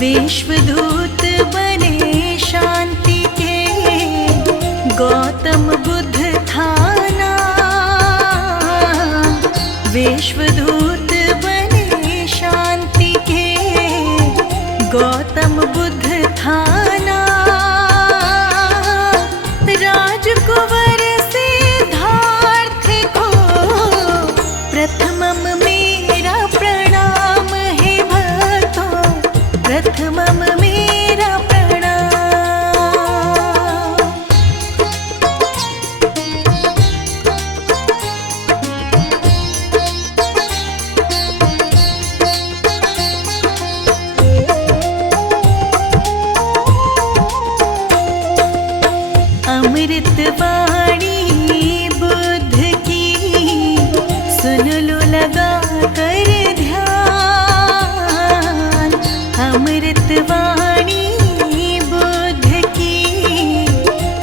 विश्वदूत बने शांति के, गौतम बुद्ध थाना। विश्वदूत बने शांति के, गौतम बुद्ध थाना। राजकुंवर सिद्धार्थ को प्रथमम मेरा प्रणाम है भक्तों, प्रथमम मेरा प्रणाम। अमृत वाणी बुद्ध की, सुन लो लगा कर ध्यान। अमृत वाणी बुद्ध की,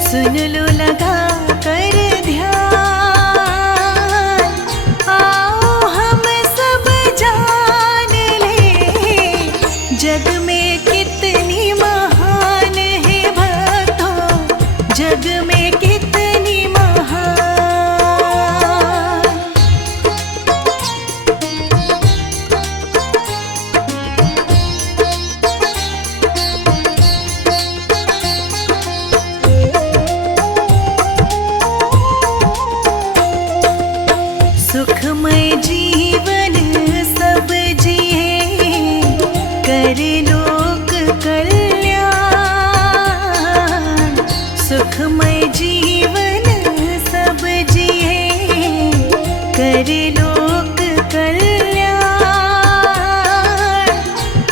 सुन लो लगा कर ध्यान। आओ हम सब जान ले, जग में कितनी महान है भक्तों, जग में कितनी महान। सुखमय जीवन सब जिए, करे लोक कल्याण। सुखमय जीवन सब जिए, करे लोक कल्याण।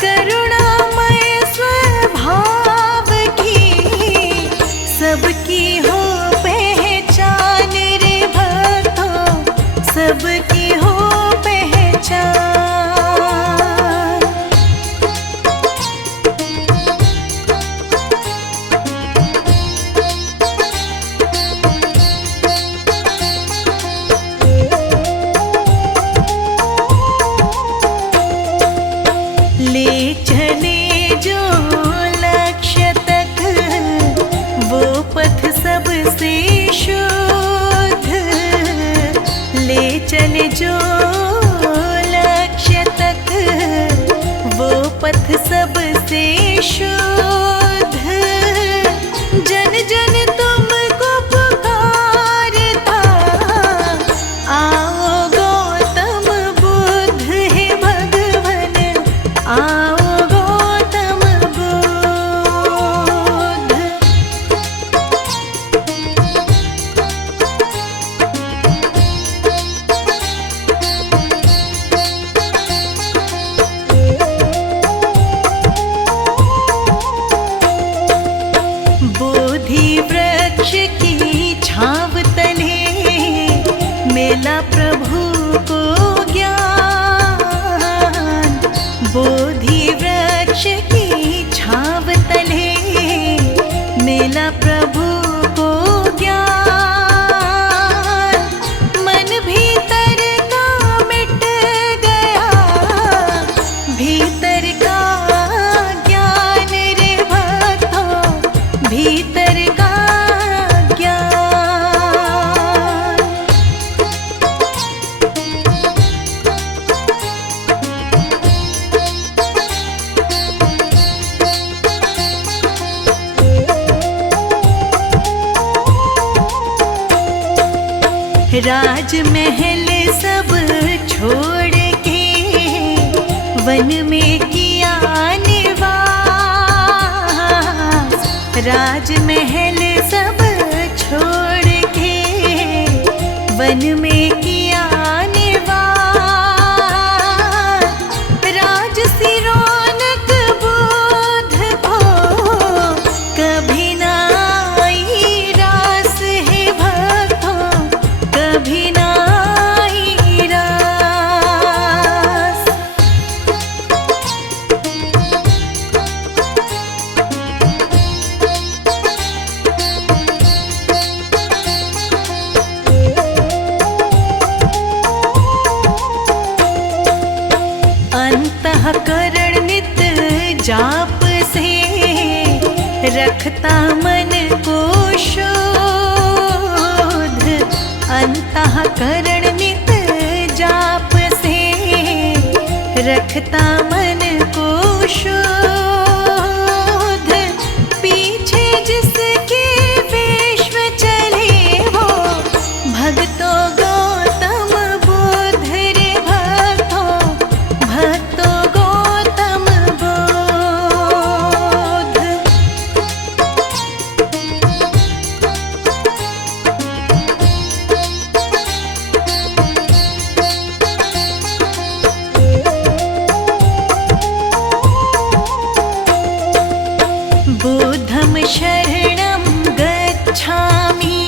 करुणामय स्वभाव की, सबकी हो पहचान रे भक्तों, सबकी हो पहचान। ले चले जो लक्ष्य तक, वो पथ सबसे शुद्ध। ले चले जो लक्ष्य तक, वो पथ सबसे शुद्ध। जन जन तुमको पुकारता, आओ गौतम बुद्ध है भगवन, आओ गौतम बुद्ध। बोधि वृक्ष की छाव तले, मेला प्रभु को ज्ञान। बोधि वृक्ष की छाव तले, मेला प्रभु को ज्ञान। मन भीतर का मिट गया, भीतर का ज्ञान रे भक्तों, भीतर का ज्ञान। राजमहल सब छोड़ के, वन में किया निवास। राजमहल सब छोड़ के, वन में किया निवास। राजसी रौनक बुद्ध को, कभी ना आई रास है भक्तों, कभी ना आई रास। अंतःकरण नित जाप रखता मन को शोध, अंतःकरण नित जाप से रखता मन को शोध। पीछे जिसके विश्व चले वो भक्तों गौतम बुद्ध रे भक्तों, भक्तों गौतम बुद्ध। बुद्धं शरणं गच्छामि,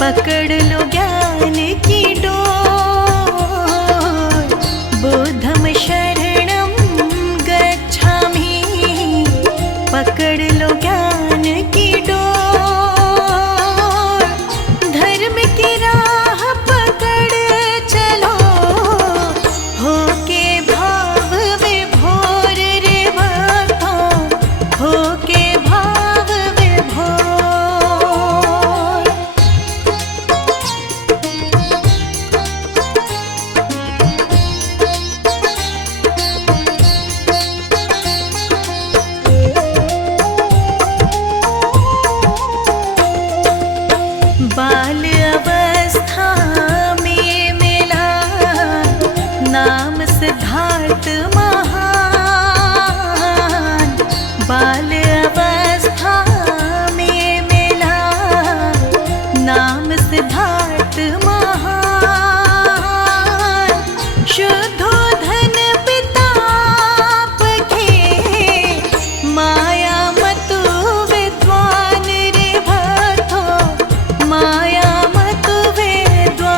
पकड़ लो ज्ञान की डोर। बुद्धं शरणं गच्छामि, पकड़ लो ज्ञान की डोर। धर्म की राह पकड़ चलो, होके भाव विभोर रे भक्तों, होके भाव विभोर। बाल अवस्था में मिला नाम सिद्धार्थ महान। बाल अवस्था में मिला नाम सिद्धार्थ महान। शुद्धोधन पिता के माया मतु विद्वान रे भक्तों, माया मतु विद्वान।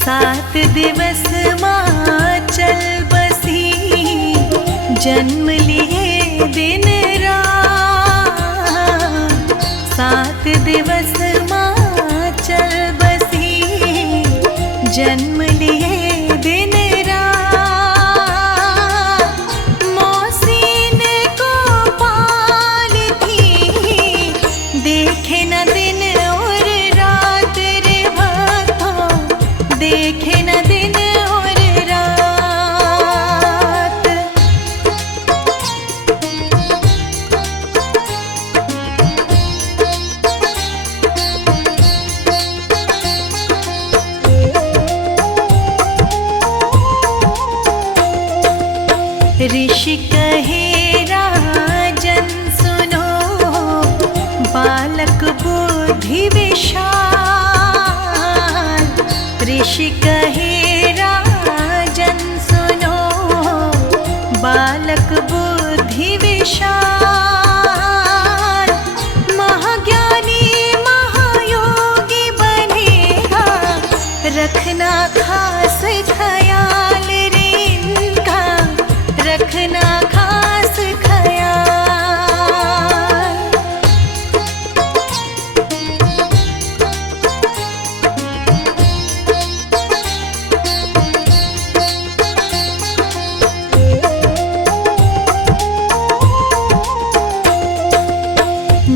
सात दिवस माचल बसी, जन्म लिए दिन रात। सात दिवस माचल बसी, जन्म लिए दिन रात। मौसीन को पाल थी, देखे न दिन और रात रे भक्तों, देखे न दिन और रात। ऋषि कहे राजन सुनो, बालक बुद्धि विशाल। ऋषि कहे राजन सुनो, बालक बुद्धि विशाल। महाज्ञानी महायोगी बनेगा, रखना खास ख्याल रे इनका, रखना खास ख्याल।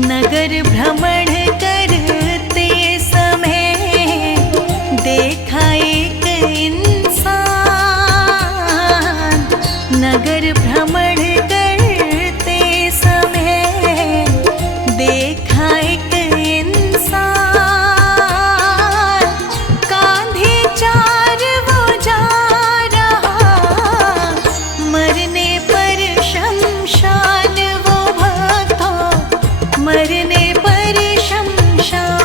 नगर भ्रमण करते समय देखा एक इंसान। नगर भ्रमण करते समय देखा एक इंसान। कांधे चार वो जा रहा, मरने पर शमशान वो भक्तों, मरने पर शमशान।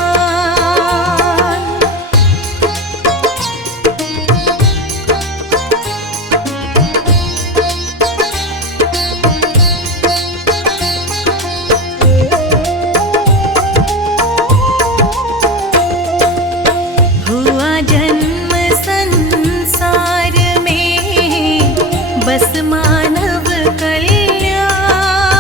हुआ जन्म संसार में, बस मानव कल्याण।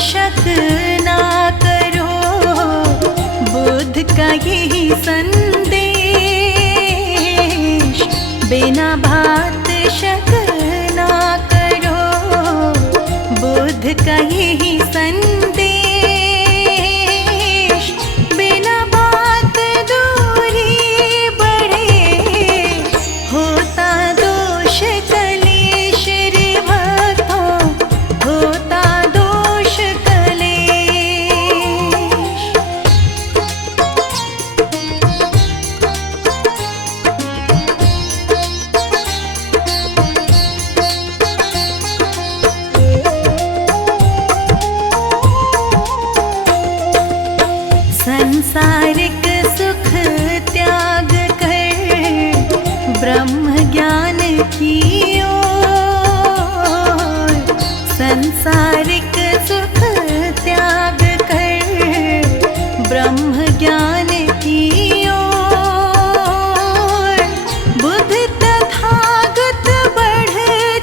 शक ना करो, बुद्ध का यही संदेश। बिना बात शक ना करो, बुद्ध का यही संदेश। बिना बात दूरी बढ़े, होता दोष कलेश रे भक्तों, होता दोष कलेश। संसारिक सुख त्याग कर ब्रह्म ज्ञान की ओर। संसारिक सुख त्याग कर ब्रह्म ज्ञान की ओर। बुद्ध तथागत बढ़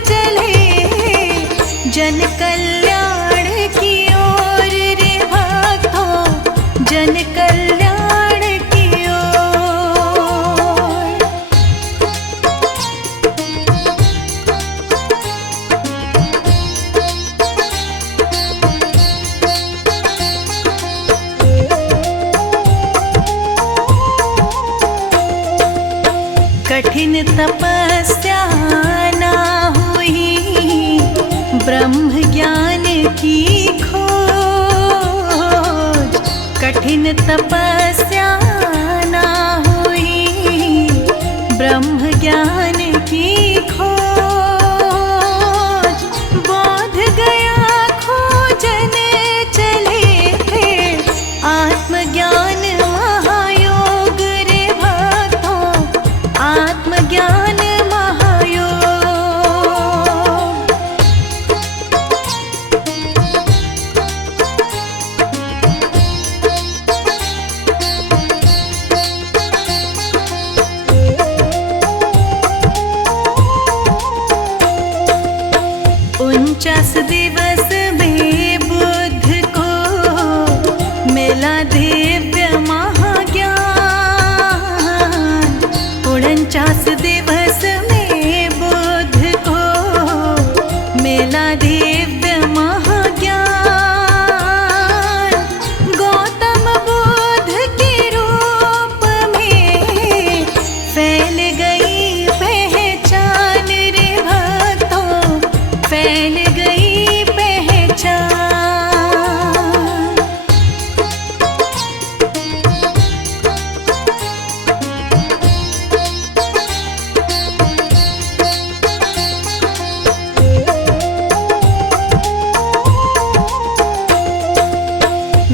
चले जन कल्याण की ओर रे भक्तों, जन कल्याण की ओर। कठिन तपस्या ना हुई ब्रह्म ज्ञान की खोज। कठिन तपस्या ना हुई ब्रह्म ज्ञान की खोज। बोध गया खोजन चले थे आत्मज्ञान महायोग रे भक्तों, आत्मज्ञान महायोग। उनचास दिवस में बुद्ध को मिला दिव्य महाज्ञान। 49 दिवस में बुद्ध को मिला दिव्य महाज्ञान। गौतम बुद्ध के रूप में फैल गई पहचान रे भक्तों, फैल गई पहचान।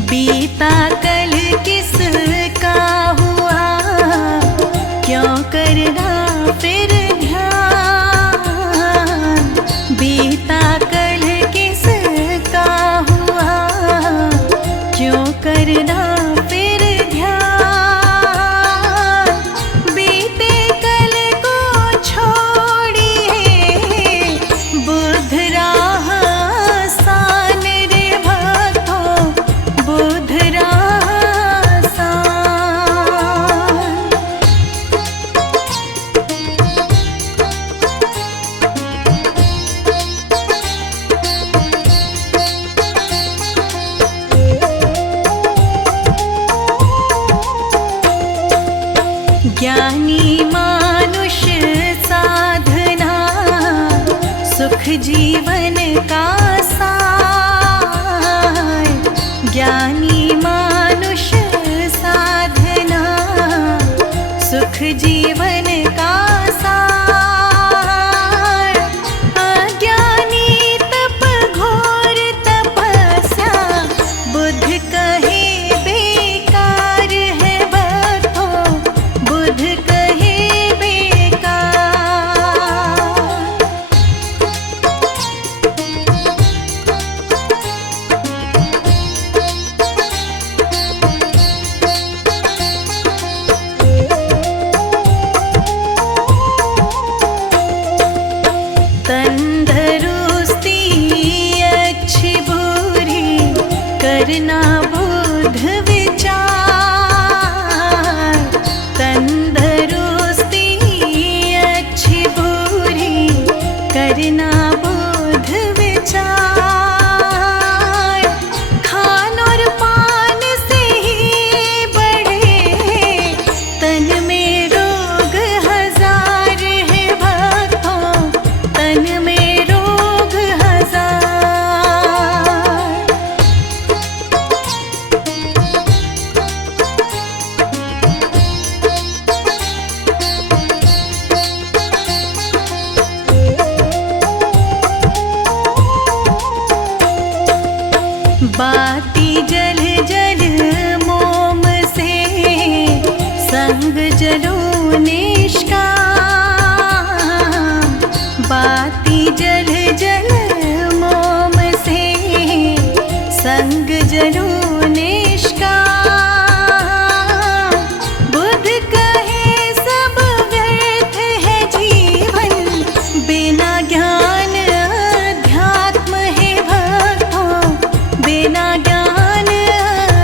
बीता कल किसका हुआ, क्यों करना फिर ध्यान। बीता कल किसका हुआ, क्यों करना फिर ध्यान। बीते कल को छोड़िए, बुद्ध राह आसान रे भक्तों, बुद्ध राह आसान। ज्ञानी मानुष साधना सुख जीवन का सार। ज्ञानी मानुष साधना सुख जीवन का सार। अज्ञानी तप घोर तपस्या, बुद्ध कहे बेकार है भक्तों, बुद्ध कहे बेकार। करना बुध विचार, खान और पान से ही बढ़े तन में रोग हजार है भक्तों, तन में रोग हजार। बाती जल जल मोम से संग जलो निष्काम, बाती जल जल मोम से संग जलो निष्काम। बुध कहे सब व्यर्थ है जीवन, बिना ज्ञान अध्यात्म है भक्तों, बिना ज्ञान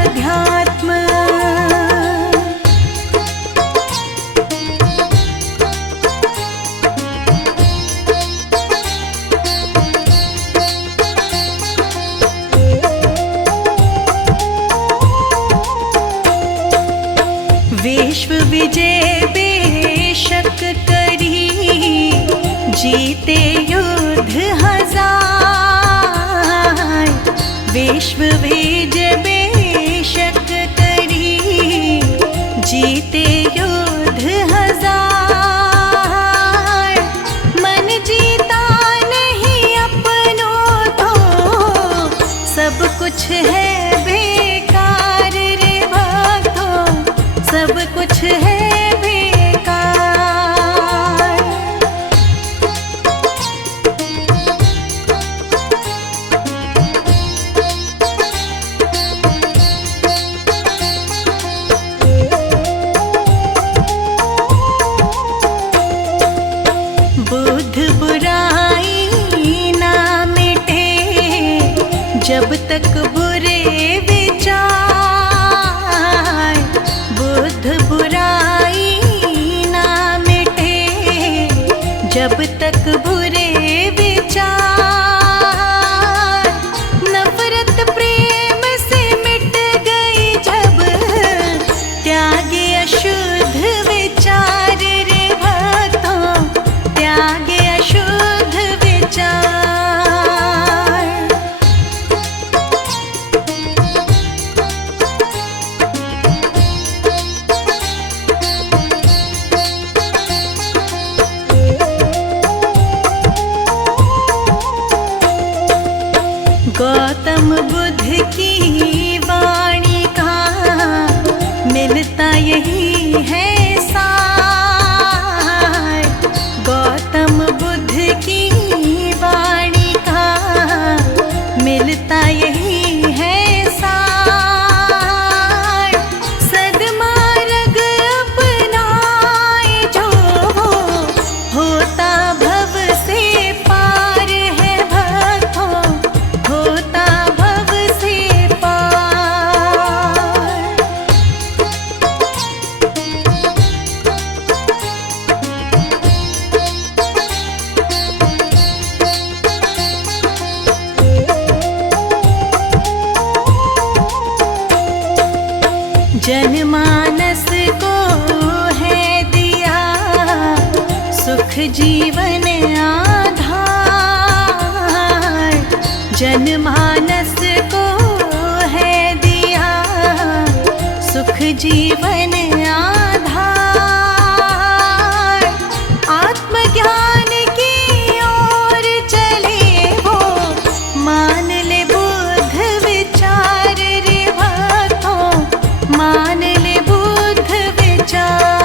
अध्यात्म। विश्व विजय बेशक करी, जीते युद्ध हजार। विश्व विजय बेशक करी, जीते युद्ध हजार। मन जीता नहीं अपनों तो सब कुछ है बेकार रे भक्तों, सब कुछ है बेकार। बुध बुराई ना मिटे जब तक बुरे विचार, बुध बुराई ना मिटे जब तक बुरे विचार। नफरत प्रेम से मिट गई जब त्यागे अशुद्ध विचार रे भक्तों, त्यागे अशुद्ध विचार। गौतम बुद्ध की वाणी का मिलता यही है सार। गौतम बुद्ध की वाणी का मिलता यही है सार। सद्मार्ग अपनाए जो होता भव से पार है भक्तों, होता भव से पार। जनमानस को है दिया सुख जीवन आधार, जनमानस को है दिया सुख जीवन आधार। आत्मज्ञान की ओर चले वो मान ले बुद्ध विचार रे भक्तों, मान ले बुद्ध विचार।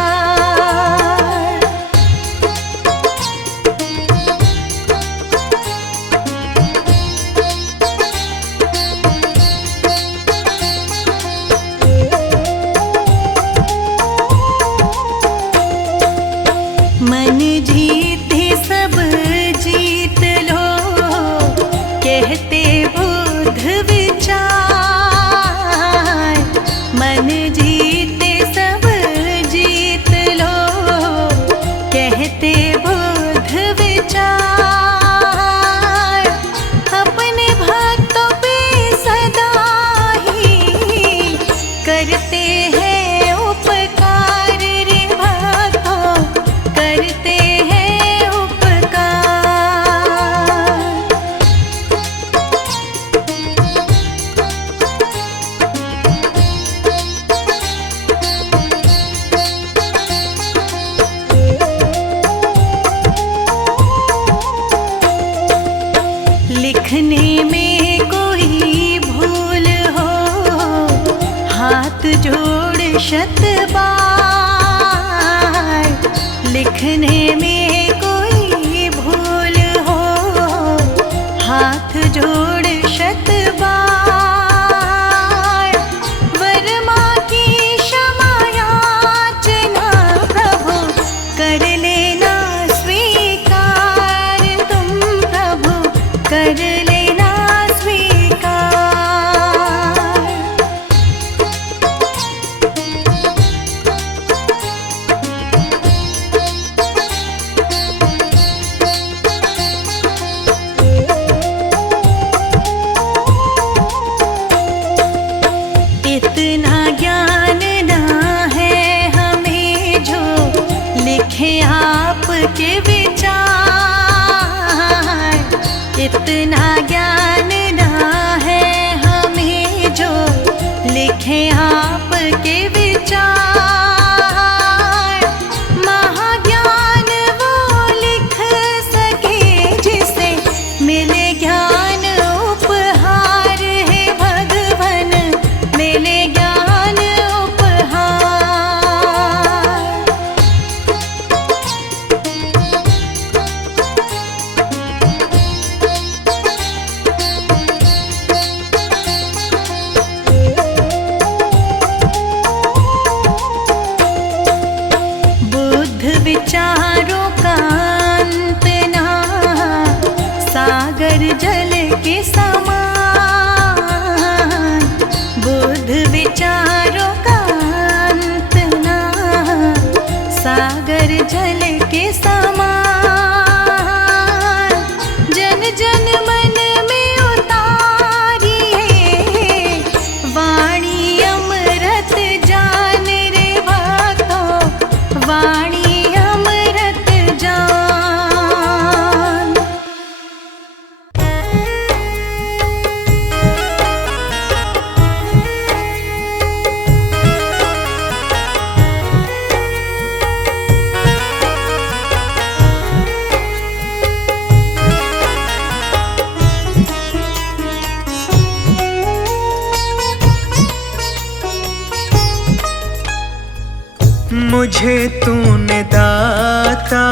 शत बार, लिखने में कोई भूल हो, हाथ जोड़ शत बार, वर्मा की क्षमा याचना प्रभु कर लेना स्वीकार, तुम प्रभु कर लेना स्वीकार। इतना ज्ञान ना है हमें जो लिखे आपके विचार, इतना ज्ञान ना है हमें जो लिखे आपके विचार, महाज्ञान वो लिख सके जिसे मिले ज्ञान उपहार, है भगवन मिले ज्ञान उपहार। बुद्ध विचारों का अंत ना, सागर जल के समान, बुद्ध विचारों का अंत ना, सागर जल के समान, जन जन मन में उतारिए वाणी अमृत जान रे भक्तों, वाणी अमृत जान। मुझे तूने दाता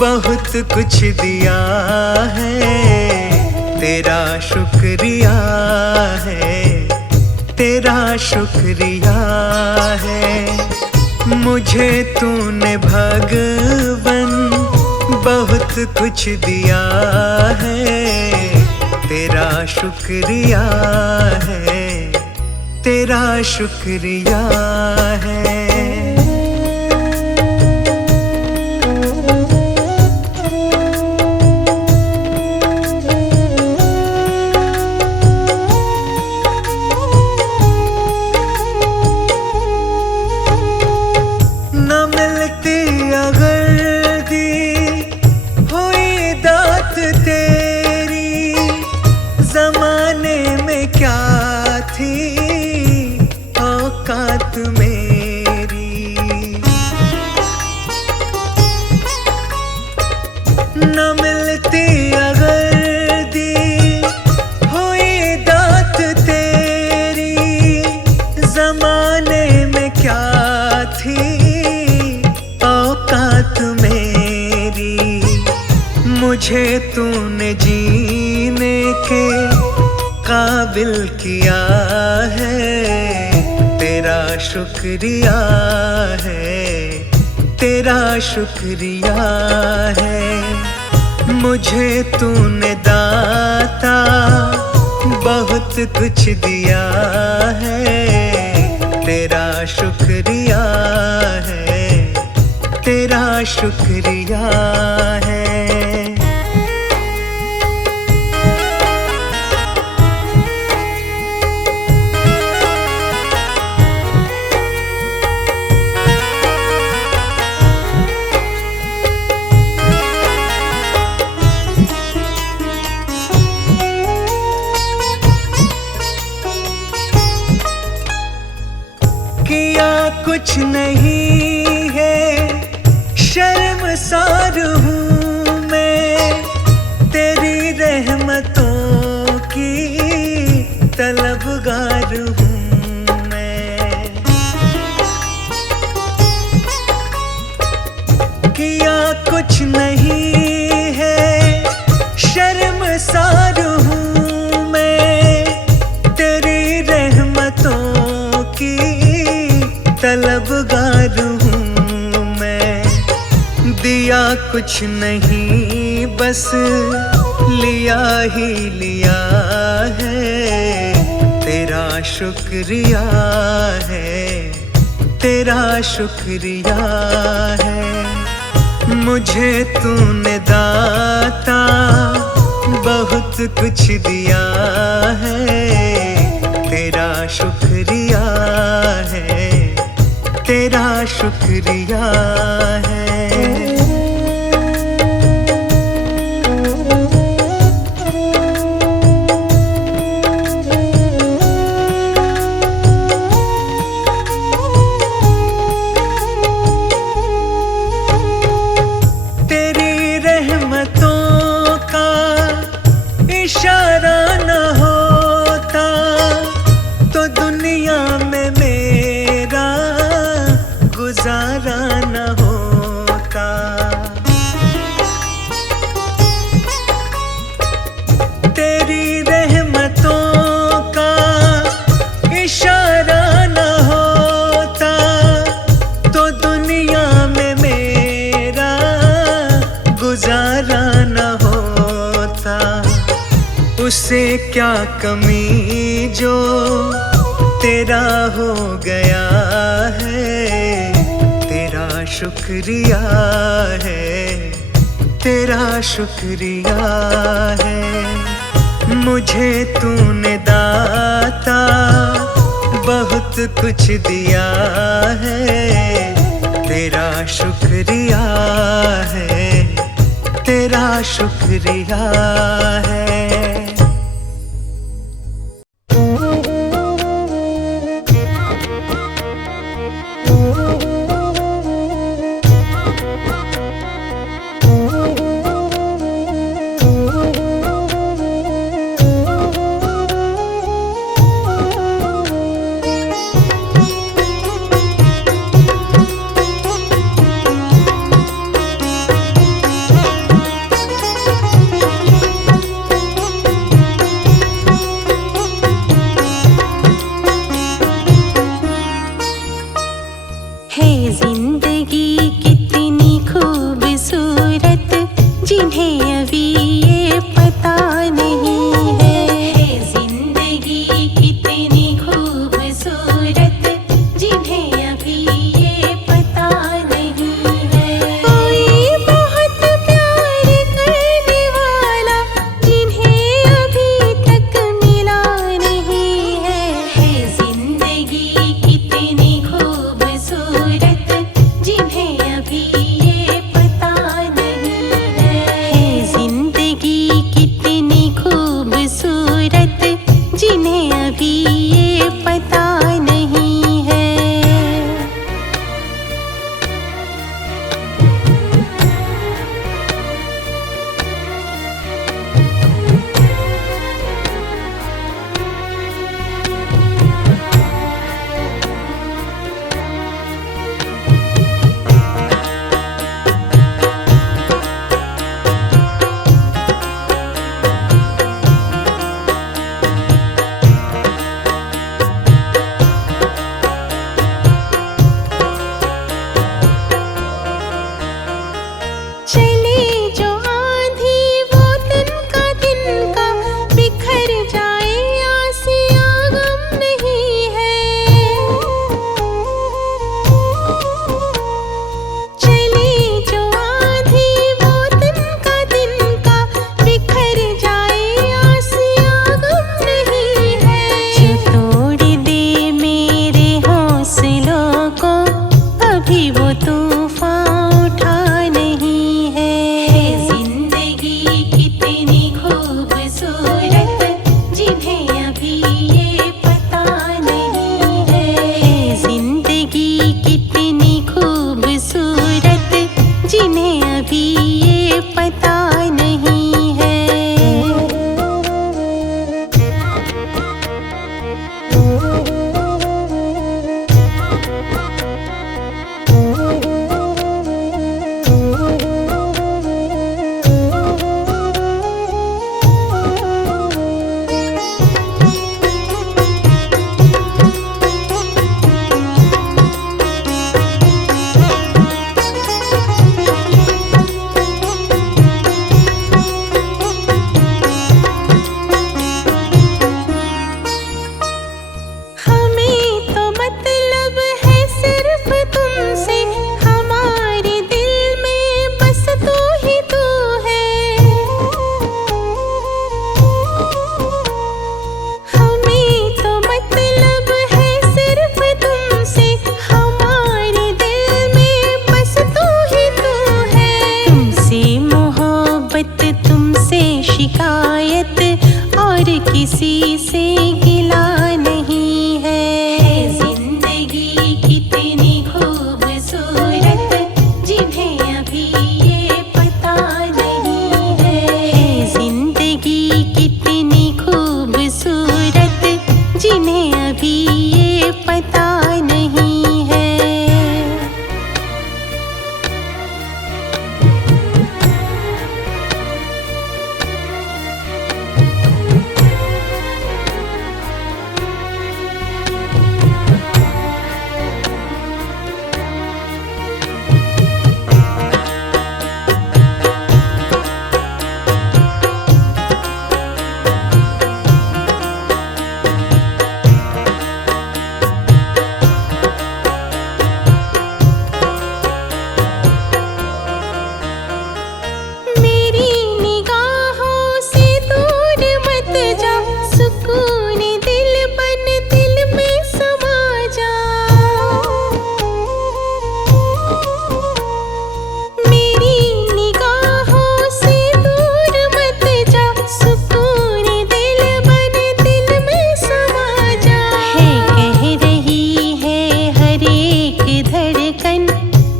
बहुत कुछ दिया है, तेरा शुक्रिया है, तेरा शुक्रिया है। मुझे तूने भगवन बहुत कुछ दिया है, तेरा शुक्रिया है, तेरा शुक्रिया है। न मिलती अगर दी हुई दात तेरी, जमाने में क्या थी औकात मेरी। न मिलती अगर दी हुई दात तेरी, जमाने में क्या थी औकात मेरी। मुझे तूने जीने के काबिल किया है, तेरा शुक्रिया है, तेरा शुक्रिया है। मुझे तूने दाता बहुत कुछ दिया है, तेरा शुक्रिया है, तेरा शुक्रिया है। किया कुछ नहीं है, शर्मसार हूँ कुछ नहीं बस लिया ही लिया है, तेरा शुक्रिया है, तेरा शुक्रिया है। मुझे तूने दाता बहुत कुछ दिया है, तेरा शुक्रिया है, तेरा शुक्रिया है। इशारा न होता तो दुनिया में मेरा गुजारा न होता। तेरी रहमतों का इशारा न होता तो दुनिया में मेरा गुजारा न होता। उसे क्या कमी जो तेरा हो गया है, तेरा शुक्रिया है, तेरा शुक्रिया है। मुझे तूने दाता बहुत कुछ दिया है, तेरा शुक्रिया है, तेरा शुक्रिया है। किसी से गिला नहीं है। जिंदगी कितनी खूबसूरत जिन्हें अभी ये पता नहीं है। जिंदगी कितनी खूबसूरत जिन्हें अभी ये पता नहीं है। मेरी निगाहों से दूर मत जा, सुकून दिल बन दिल में समा जा। मेरी निगाहों से दूर मत जा, सुकून दिल बन दिल में समा जा। है कह रही है हर एक धड़कन,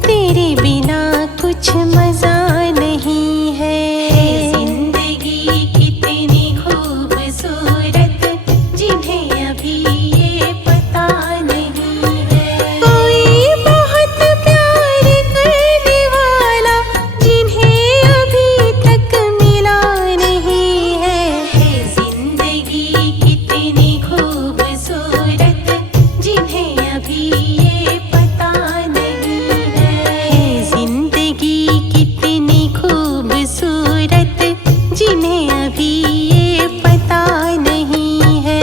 तेरे बिना कुछ मजा नहीं है। जिंदगी कितनी खूबसूरत जिन्हें अभी ये पता नहीं है। कोई बहुत प्यार करने वाला जिन्हें अभी तक मिला नहीं है। जिंदगी कितनी खूबसूरत जिन्हें अभी ये पता नहीं है। जिंदगी कितनी खूबसूरत जिन्हें अभी ये पता नहीं है।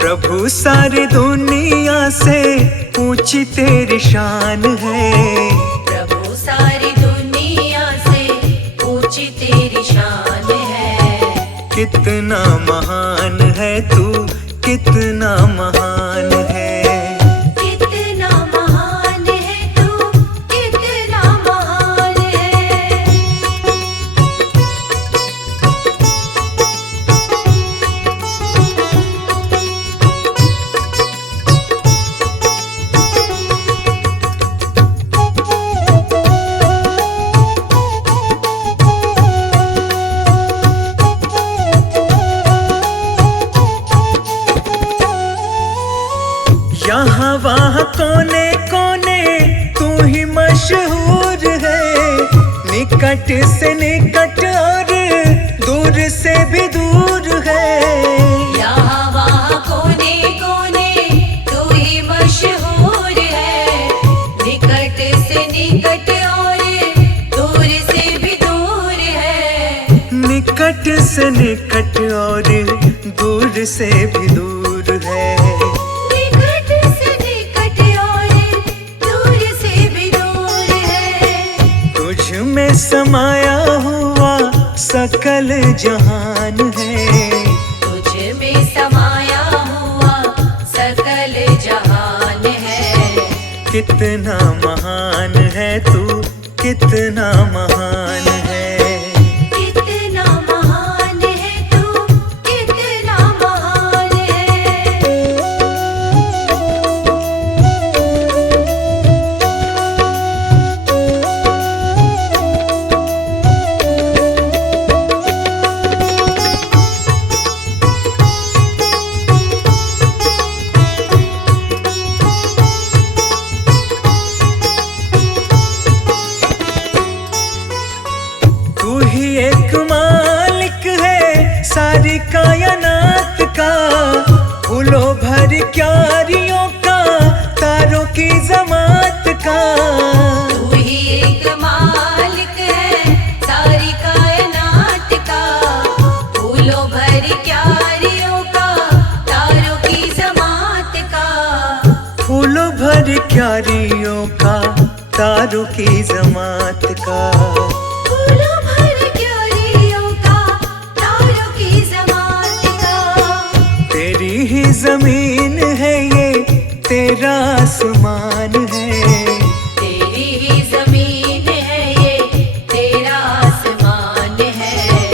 प्रभु सारी दुनिया से ऊंची तेरी शान है। प्रभु सारी दुनिया से ऊंची तेरी शान है। कितना महान है तू, कितना महान है। कितना महान है तू, कितना महान है। यहाँ वहाँ कोने कोने तू ही मशहूर है। निकट से निकट और दूर से भी दूर है। यहाँ वहाँ कोने कोने तू ही मशहूर है। निकट से निकट और दूर से भी दूर है। निकट से निकट और दूर से भी दूर है। निकट से निकट और दूर से भी दूर है। तुझ में समाया हुआ सकल जहान है। तुझ में समाया हुआ सकल जहान है। कितना महान है तू, कितना महान है। कितना महान है तू, कितना महान है। क्यारियों का, तारों की जमात का। तू ही एक मालिक है सारी कायनात का, फूलों भर क्यारियों का, तारों की जमात का। फूलों भर भर क्यारियों का तारों की जमात का। फूलों भर क्यारियों का तारों की जमात का। तेरी ही जमीन है ये तेरा आसमान है। तेरी ही जमीन है ये तेरा आसमान है।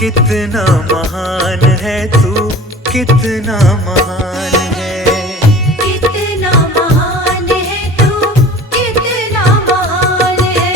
कितना महान है तू, कितना महान है। कितना महान है तू, कितना महान है।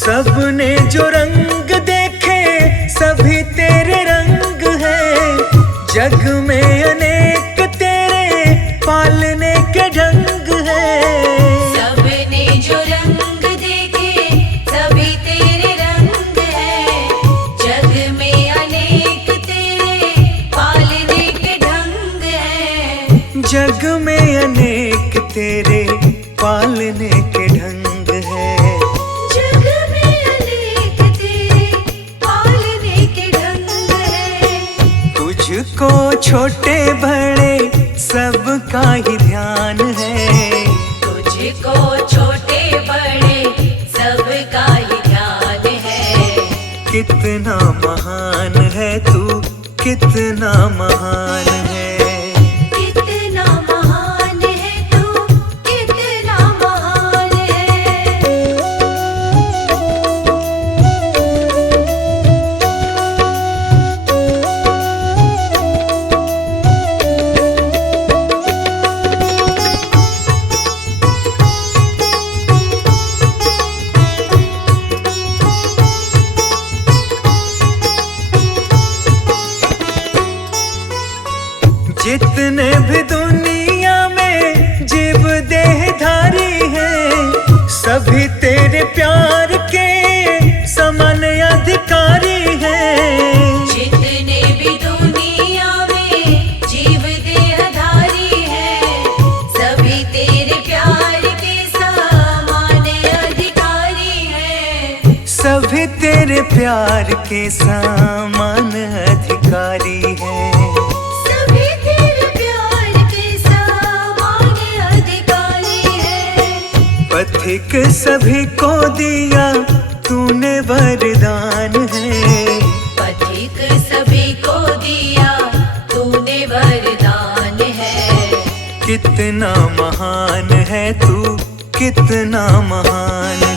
सबने जो रंग देखे सभी तेरे रंग हैं। जग में अनेक तेरे पालने के ढंग हैं। सबने जो रंग देखे सभी तेरे रंग हैं। जग में अनेक तेरे पालने के ढंग हैं। जग में अनेक तेरे पालने के ढंग हैं। जग में अनेक तेरे पालने के ढंग हैं। तुझको छोटे बड़े सबका ही ध्यान है। तुझको छोटे बड़े सबका ही ध्यान है। कितना महान है तू, कितना महान है। कितना महान है तू, कितना महान है। जितने भी दुनिया में जीव देहधारी हैं, सभी तेरे प्यार के समान अधिकारी हैं। जितने भी दुनिया में जीव देहधारी हैं, सभी तेरे प्यार के समान अधिकारी हैं। सभी तेरे प्यार के समान अधिकारी हैं। सभी तेरे प्यार के समान अधिकारी हैं। पथिक सभी को दिया तूने वरदान है। पथिक सभी को दिया तूने वरदान है। कितना महान है तू, कितना महान